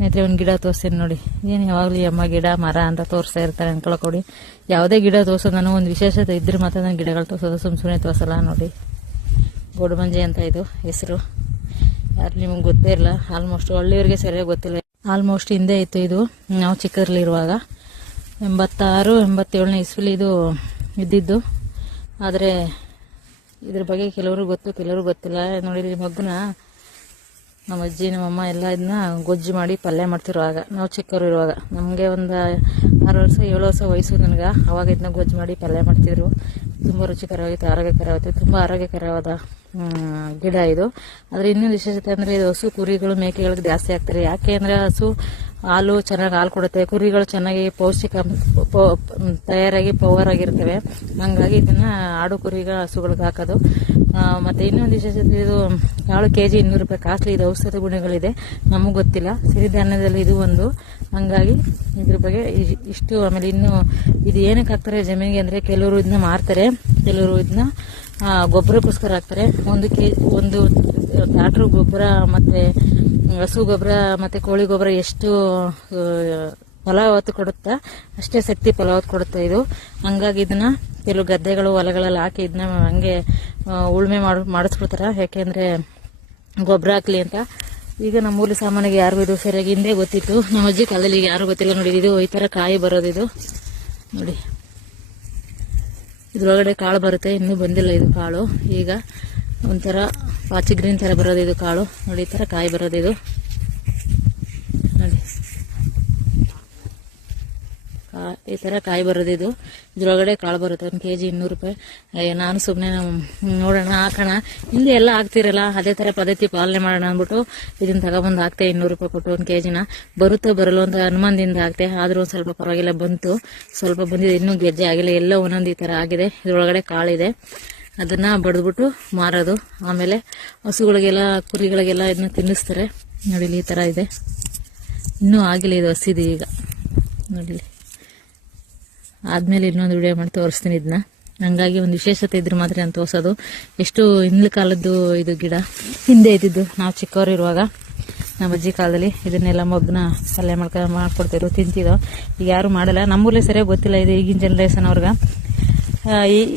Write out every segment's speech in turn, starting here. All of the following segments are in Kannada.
ಸ್ನೇಹಿತರೆ ಒಂದು ಗಿಡ ತೋರಿಸ್ತೀನಿ ನೋಡಿ. ಏನು ಯಾವಾಗಲೂ ಅಮ್ಮ ಗಿಡ ಮರ ಅಂತ ತೋರಿಸ್ತಾ ಇರ್ತಾರೆ ಅನ್ಕೊಳಕೊಡಿ. ಯಾವುದೇ ಗಿಡ ತೋರಿಸೋದು ನಾನು ಒಂದು ವಿಶೇಷತೆ ಇದ್ರೆ ಮಾತ್ರ ನಾನು ಗಿಡಗಳು ತೋರಿಸೋದು, ಸುಮ್ಮನೆ ತೋರಿಸಲ್ಲ. ನೋಡಿ ಗೋಡಮಂಜೆ ಅಂತ ಇದು ಹೆಸರು. ಯಾರು ನಿಮ್ಗೆ ಗೊತ್ತೇ ಇಲ್ಲ, ಆಲ್ಮೋಸ್ಟ್ ಹಳ್ಳಿಯವರಿಗೆ ಸರಿಯಾಗಿ ಗೊತ್ತಿಲ್ಲ. ಆಲ್ಮೋಸ್ಟ್ ಹಿಂದೆ ಇತ್ತು ಇದು, ನಾವು ಚಿಕ್ಕದ್ರಲ್ಲಿರುವಾಗ 86-87ನೇ ಇಸ್ವಿಲಿ ಇದು ಇದ್ದಿದ್ದು. ಆದರೆ ಇದ್ರ ಬಗ್ಗೆ ಕೆಲವರು ಗೊತ್ತು, ಕೆಲವರು ಗೊತ್ತಿಲ್ಲ. ನೋಡಿ ಮಗ್ಗುನ ನಮ್ಮ ಅಜ್ಜಿ ನಮ್ಮಮ್ಮ ಎಲ್ಲ ಇದನ್ನ ಗೊಜ್ಜು ಮಾಡಿ ಪಲ್ಯ ಮಾಡ್ತಿರುವಾಗ, ನಾವು ಚಿಕ್ಕವರು ಇರುವಾಗ, ನಮಗೆ ಒಂದು 6 ವರ್ಷ 7 ವರ್ಷ ವಯಸ್ಸು ನನಗೆ. ಅವಾಗ ಇದನ್ನ ಗೊಜ್ಜು ಮಾಡಿ ಪಲ್ಯ ಮಾಡ್ತಿದ್ರು. ತುಂಬ ರುಚಿಕರವಾಗಿತ್ತು, ಆರೋಗ್ಯಕರವಾಗಿತ್ತು. ತುಂಬ ಆರೋಗ್ಯಕರವಾದ ಗಿಡ ಇದು. ಆದರೆ ಇನ್ನೊಂದು ವಿಶೇಷತೆ ಅಂದರೆ ಇದು ಹಸು ಕುರಿಗಳು ಮೇಕೆಗಳಿಗೆ ಜಾಸ್ತಿ ಆಗ್ತಾರೆ. ಯಾಕೆ ಅಂದರೆ ಹಸು ಹಾಲು ಚೆನ್ನಾಗಿ ಹಾಲು ಕೊಡುತ್ತೆ, ಕುರಿಗಳು ಚೆನ್ನಾಗಿ ಪೌಷ್ಟಿಕ ತಯಾರಾಗಿ ಪವರ್ ಆಗಿರ್ತವೆ. ಹಂಗಾಗಿ ಇದನ್ನ ಆಡು ಕುರಿಗಳ ಹಸುಗಳಿಗೆ ಹಾಕೋದು. ಮತ್ತೆ ಇನ್ನೊಂದು ವಿಶೇಷತೆ, ಇದು ಕಾಳು ಕೆಜಿ 200 ರೂಪಾಯಿ ಕಾಸ್ಟ್ಲಿ. ಇದು ಔಷಧ ಗುಣಗಳಿದೆ, ನಮಗೆ ಗೊತ್ತಿಲ್ಲ. ಸಿರಿಧಾನ್ಯದಲ್ಲಿ ಇದು ಒಂದು. ಹಂಗಾಗಿ ಇದ್ರ ಬಗ್ಗೆ ಇಷ್ಟು. ಆಮೇಲೆ ಇನ್ನು ಇದು ಏನಕ್ಕೆ ಹಾಕ್ತಾರೆ ಜಮೀನಿಗೆ ಅಂದರೆ, ಕೆಲವರು ಇದನ್ನ ಮಾರ್ತಾರೆ, ಕೆಲವರು ಇದನ್ನ ಗೊಬ್ಬರಕ್ಕೋಸ್ಕರ ಹಾಕ್ತಾರೆ. ಒಂದು ಟ್ರಾಕ್ಟರ್ ಗೊಬ್ಬರ ಮತ್ತೆ ಹಸು ಗೊಬ್ಬರ ಮತ್ತೆ ಕೋಳಿ ಗೊಬ್ಬರ ಎಷ್ಟು ಫಲವತ್ತು ಕೊಡುತ್ತಾ ಅಷ್ಟೇ ಶಕ್ತಿ ಫಲವತ್ತು ಕೊಡುತ್ತೆ ಇದು. ಹಂಗಾಗಿ ಇದನ್ನ ಕೆಲವು ಗದ್ದೆಗಳು ಹೊಲಗಳಲ್ಲಿ ಹಾಕಿ ಇದನ್ನ ಹಂಗೆ ಉಳುಮೆ ಮಾಡಿಸ್ಬಿಡ್ತಾರೆ. ಯಾಕೆಂದ್ರೆ ಗೊಬ್ಬರ ಹಾಕ್ಲಿ ಅಂತ. ಈಗ ನಮ್ಮೂರಲ್ಲಿ ಸಾಮಾನ್ಯವಾಗಿ ಯಾರಿಗೂ ಇದು ಸರಿಯಾಗಿ ಹಿಂದೆ ಗೊತ್ತಿತ್ತು, ನಮ್ಮ ಅಜ್ಜಿ ಕಾಲದಲ್ಲಿ ಯಾರು ಗೊತ್ತಿಲ್ಲ. ನೋಡಿ ಇದು ಈ ತರ ಕಾಯಿ ಬರೋದಿದು ನೋಡಿ, ಇದ್ರೊಳಗಡೆ ಕಾಳು ಬರುತ್ತೆ. ಇನ್ನೂ ಬಂದಿಲ್ಲ ಇದು ಕಾಳು. ಈಗ ಒಂಥರ ಪಾಚಿ ಗ್ರೀನ್ ತರ ಬರೋದು ಇದು ಕಾಳು. ನೋಡಿ ಈ ತರ ಕಾಯಿ ಬರೋದಿದು ನೋಡಿ, ಈ ತರ ಕಾಯಿ ಬರೋದಿದು. ಇದ್ರೊಳಗಡೆ ಕಾಳು ಬರುತ್ತೆ. 1 kg 200 ರೂಪಾಯಿ. ನಾನು ಸುಮ್ಮನೆ ನೋಡೋಣ ಹಾಕೋಣ, ಹಿಂದೆ ಎಲ್ಲ ಹಾಕ್ತಿರಲ್ಲ ಅದೇ ತರ ಪದ್ಧತಿ ಪಾಲನೆ ಮಾಡೋಣ ಅಂದ್ಬಿಟ್ಟು ಇದನ್ನ ತಗೊಬಂದು ಹಾಕ್ತೆ. 200 ರೂಪಾಯಿ ಕೊಟ್ಟು 1 kg ಬರುತ್ತೋ ಬರಲ್ಲ ಅಂತ ಅನುಮಾನದಿಂದ ಹಾಕ್ತೆ. ಆದ್ರೂ ಸ್ವಲ್ಪ ಪರವಾಗಿಲ್ಲ ಬಂತು, ಸ್ವಲ್ಪ ಬಂದಿದೆ. ಇನ್ನೂ ಗೆಜ್ಜೆ ಆಗಿಲ್ಲ, ಎಲ್ಲ ಒಂದೊಂದು ಈ ತರ ಆಗಿದೆ. ಇದ್ರೊಳಗಡೆ ಕಾಳಿದೆ, ಅದನ್ನ ಬಡ್ದ್ಬಿಟ್ಟು ಮಾರೋದು. ಆಮೇಲೆ ಹಸುಗಳಿಗೆಲ್ಲ ಕುರಿಗಳಿಗೆಲ್ಲ ಇದನ್ನ ತಿನ್ನಿಸ್ತಾರೆ. ನೋಡಿ ಈ ತರ ಇದೆ, ಇನ್ನೂ ಆಗಿಲ್ಲ ಇದು ಹಸಿದು. ಈಗ ನೋಡಿ ಆದ್ಮೇಲೆ ಇನ್ನೊಂದು ವಿಡಿಯೋ ಮಾಡಿ ತೋರಿಸ್ತೀನಿ ಇದನ್ನ. ಹಂಗಾಗಿ ಒಂದು ವಿಶೇಷತೆ ಇದ್ರೆ ಮಾತ್ರ ನಾನು ತೋರಿಸೋದು. ಎಷ್ಟು ಹಿಂದಿನ ಕಾಲದ್ದು ಇದು ಗಿಡ, ಹಿಂದೆ ಇದ್ದಿದ್ದು. ನಾವು ಚಿಕ್ಕವರು ಇರುವಾಗ ನಮ್ಮ ಅಜ್ಜಿ ಕಾಲದಲ್ಲಿ ಇದನ್ನೆಲ್ಲ ಮಗ್ನ ಪಲ್ಯ ಮಾಡ್ಕೊಡ್ತಿದ್ರು, ತಿಂತಿದ್ದೋ. ಈಗ ಯಾರು ಮಾಡಲ್ಲ, ನಮ್ಮೂರಲ್ಲೇ ಸರಿಯಾಗಿ ಗೊತ್ತಿಲ್ಲ ಇದು ಈಗಿನ ಜನ್ರೇಷನ್ ಅವ್ರಿಗೆ.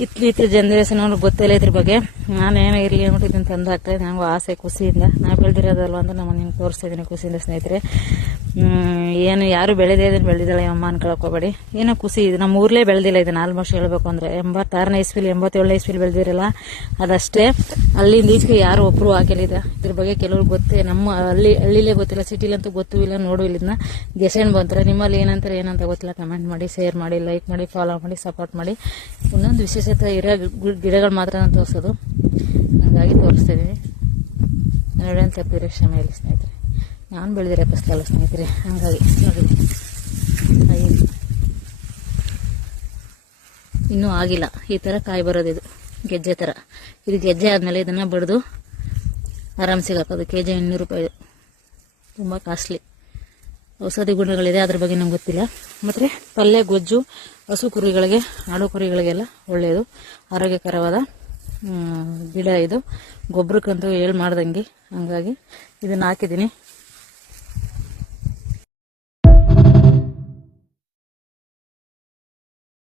ಇತ್ತೀಚಿನ ಜನ್ರೇಷನ್ ಅವ್ರಿಗೆ ಗೊತ್ತಿಲ್ಲ ಇದ್ರ ಬಗ್ಗೆ. ನಾನೇನೋ ಇರಲಿ ಅಂದ್ಬಿಟ್ಟು ಇದನ್ನು ತಂದು ಹಾಕ್ತಾ ನಂಗೂ ಆಸೆ, ಖುಷಿಯಿಂದ. ನಾನು ಬೆಳೆದಿರೋದಲ್ವ ಅಂತ ನಮ್ಮ ನಿಮ್ಗೆ ತೋರಿಸ್ತಾ ಇದ್ದೀನಿ ಖುಷಿಯಿಂದ. ಸ್ನೇಹಿತರೆ, ಏನು ಯಾರು ಬೆಳೆದೇ ಇದನ್ನು ಬೆಳೆದಿದ್ದಾಳೆ ಅಮ್ಮ ಅನ್ಕೊಳಕೋಬೇಡಿ. ಏನೋ ಖುಷಿ ಇದು. ನಮ್ಮ ಊರ್ಲೇ ಬೆಳೆದಿಲ್ಲ ಇದನ್ನ. ಆಲ್ಮೋಸ್ಟ್ ಹೇಳ್ಬೇಕು ಅಂದ್ರೆ 86ನೇ ಇಸ್ವಿಲಿ 87ನೇ ಇಸ್ವಿಲಿ ಬೆಳೆದಿರಲ್ಲ ಅದಷ್ಟೇ. ಅಲ್ಲಿಂದ ಈಚೆಗೆ ಯಾರು ಒಬ್ರು ಹಾಕಿಲ್ಲ ಇದ್ರ ಬಗ್ಗೆ. ಕೆಲವ್ರು ಗೊತ್ತೇ, ನಮ್ಮ ಹಳ್ಳಿಲೇ ಗೊತ್ತಿಲ್ಲ, ಸಿಟಿಲಂತೂ ಗೊತ್ತೂ ಇಲ್ಲ, ನೋಡೂ ಇಲ್ಲ. ಇದನ್ನ ಗೆಸೆಂಡ್ ಬಂತಾರೆ. ನಿಮ್ಮಲ್ಲಿ ಏನಂತಾರೆ ಏನಂತ ಗೊತ್ತಿಲ್ಲ. ಕಮೆಂಟ್ ಮಾಡಿ, ಶೇರ್ ಮಾಡಿ, ಲೈಕ್ ಮಾಡಿ, ಫಾಲೋ ಮಾಡಿ, ಸಪೋರ್ಟ್ ಮಾಡಿ. ಇನ್ನೊಂದು ವಿಶೇಷತೆ ಇರೋ ಗಿಡಗಳು ಮಾತ್ರ ನಾನು ತೋರಿಸೋದು, ಹಾಗಾಗಿ ತೋರಿಸ್ತಾ ಇದ್ದೀನಿ. ನೋಡೋಣ ತಪ್ಪಿರೋ ಕ್ಷಮೆ ಇಲ್ಲ ಸ್ನೇಹಿತರೆ. ನಾನು ಬೆಳೆದಿರೋ ಫಸಲಲ್ಲ ಸ್ನೇಹಿತರೆ, ಹಂಗಾಗಿ ನೋಡಿ ಇನ್ನೂ ಆಗಿಲ್ಲ. ಈ ಥರ ಕಾಯಿ ಬರೋದಿದು ಗೆಜ್ಜೆ ಥರ. ಇದು ಗೆಜ್ಜೆ ಆದಮೇಲೆ ಇದನ್ನು ಬಡ್ದು ಆರಾಮ್ ಸಿಗಾಕೋದು. kg 200 ರೂಪಾಯಿ. ತುಂಬ ಕಾಸ್ಟ್ಲಿ. ಔಷಧಿ ಗುಣಗಳಿದೆ, ಅದ್ರ ಬಗ್ಗೆ ನಮ್ಗೆ ಗೊತ್ತಿಲ್ಲ. ಮತ್ತು ಪಲ್ಯ ಗೊಜ್ಜು ಹಸು ಕುರಿಗಳಿಗೆ ಆಡು ಕುರಿಗಳಿಗೆಲ್ಲ ಒಳ್ಳೆಯದು, ಆರೋಗ್ಯಕರವಾದ ಗಿಡ ಇದು. ಗೊಬ್ಬರಕ್ಕಂತೂ ಮಾಡ್ದಂಗೆ. ಹಂಗಾಗಿ ಇದನ್ನು ಹಾಕಿದ್ದೀನಿ.